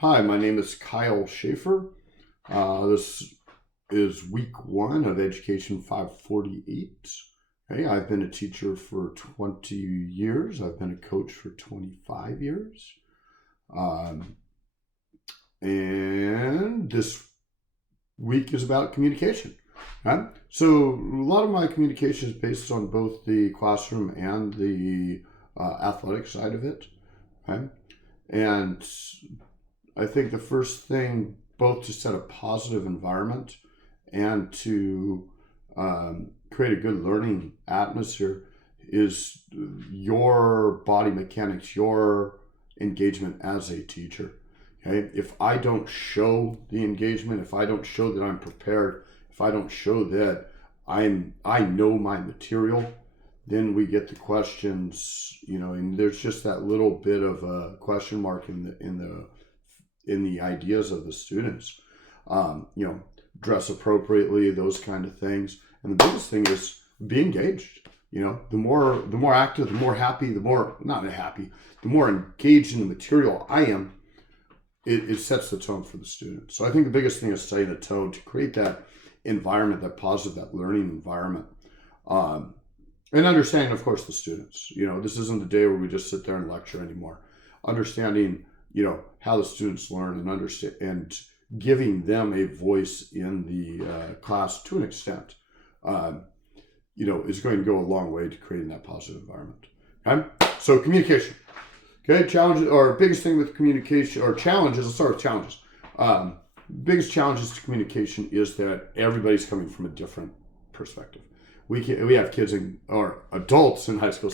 Hi, my name is Kyle Schaefer. This is week one of Education 548. Hey, I've been a teacher for 20 years. I've been a coach for 25 years. Um, and this week is about communication. Okay? So a lot of my communication is based on both the classroom and the athletic side of it. Okay? And I think the first thing, both to set a positive environment and to create a good learning atmosphere, is your body mechanics, your engagement as a teacher. Okay, if I don't show the engagement, if I don't show that I'm prepared, if I don't show that I know my material, then we get the questions, and there's just that little bit of a question mark in the ideas of the students. Dress appropriately, those kind of things. And the biggest thing is be engaged. The more active, the more happy, the more engaged in the material I am, it sets the tone for the student. So I think the biggest thing is setting the tone to create that environment, that positive, that learning environment. And understanding, of course, the students. This isn't a day where we just sit there and lecture anymore. Understanding, how the students learn and understand, and giving them a voice in the class to an extent, is going to go a long way to creating that positive environment. Okay, so communication. Okay, challenges, or biggest thing with communication, or challenges. Let's start with challenges. Biggest challenges to communication is that everybody's coming from a different perspective. We have kids or adults in high school.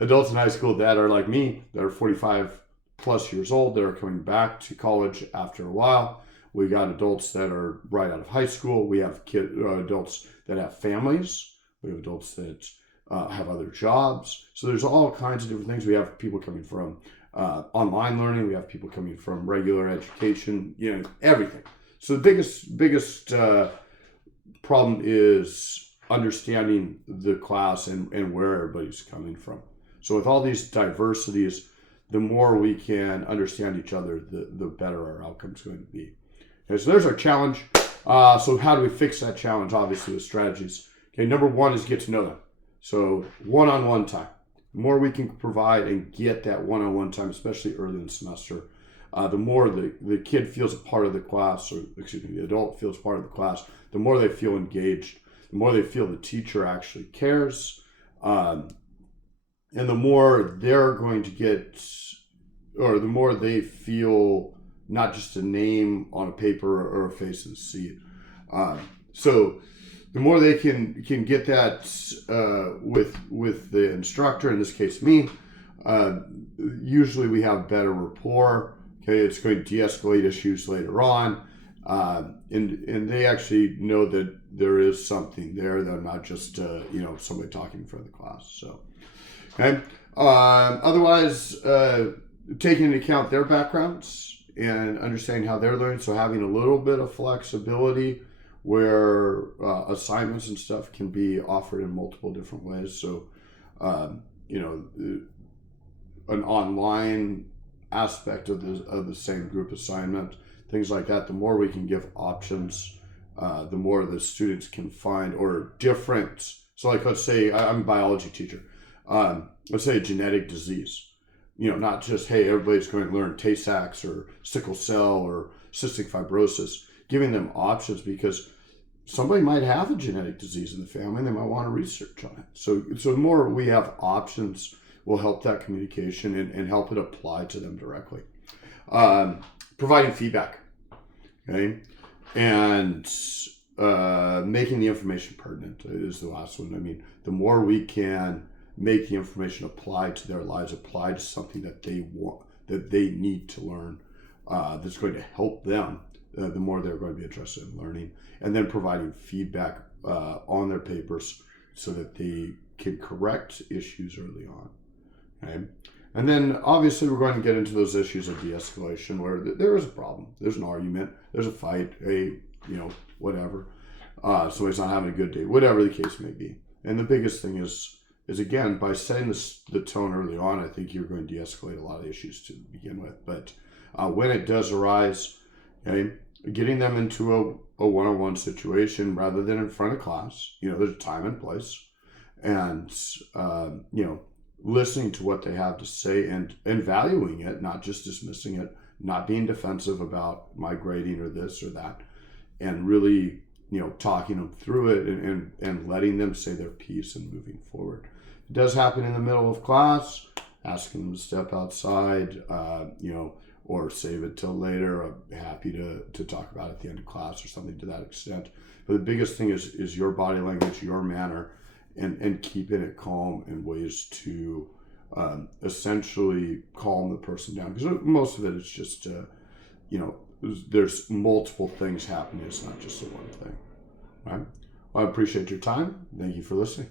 Adults in high school that are like me, that are 45 plus years old, that are coming back to college after a while. We got adults that are right out of high school. We have adults that have families. We have adults that have other jobs. So there's all kinds of different things. We have people coming from online learning. We have people coming from regular education. Everything. So the biggest problem is understanding the class and where everybody's coming from. So with all these diversities, the more we can understand each other, the better our outcome's going to be. Okay, so there's our challenge. So how do we fix that challenge? Obviously with strategies. Okay, number one is get to know them. So one-on-one time. The more we can provide and get that one-on-one time, especially early in the semester, the more the kid feels a part of the class, the adult feels part of the class, the more they feel engaged, the more they feel the teacher actually cares, and the more they're going to get, or the more they feel not just a name on a paper or a face in a seat. So the more they can get that with the instructor, in this case me, usually we have better rapport. Okay, it's going to de-escalate issues later on. And they actually know that there is something there. They're not just somebody talking in front of the class. So, okay. Otherwise, taking into account their backgrounds and understanding how they're learning. So having a little bit of flexibility where assignments and stuff can be offered in multiple different ways. So, an online aspect of the same group assignment, things like that. The more we can give options, the more the students can find, or different. So like, let's say I'm a biology teacher. Let's say a genetic disease, not just, hey, everybody's going to learn Tay-Sachs or sickle cell or cystic fibrosis, giving them options, because somebody might have a genetic disease in the family and they might want to research on it. So the more we have options will help that communication and help it apply to them directly. Providing feedback, okay, and making the information pertinent is the last one. I mean, the more we can make the information apply to their lives, apply to something that they want, that they need to learn, that's going to help them, the more they're going to be interested in learning. And then providing feedback on their papers so that they can correct issues early on. Okay. And then obviously we're going to get into those issues of de-escalation where there is a problem, there's an argument, there's a fight, whatever. Somebody's not having a good day, whatever the case may be. And the biggest thing is again, by setting the tone early on, I think you're going to de-escalate a lot of issues to begin with. But When it does arise, okay, getting them into a one-on-one situation rather than in front of class. There's a time and place, and listening to what they have to say and valuing it, not just dismissing it, not being defensive about my grading or this or that, and really talking them through it and letting them say their piece and moving forward. It does happen in the middle of class, asking them to step outside, or save it till later. I'm happy to talk about it at the end of class or something to that extent. But the biggest thing is your body language, your manner, and keeping it calm in ways to essentially calm the person down. Because most of it is just, there's multiple things happening. It's not just the one thing. All right. Well, I appreciate your time. Thank you for listening.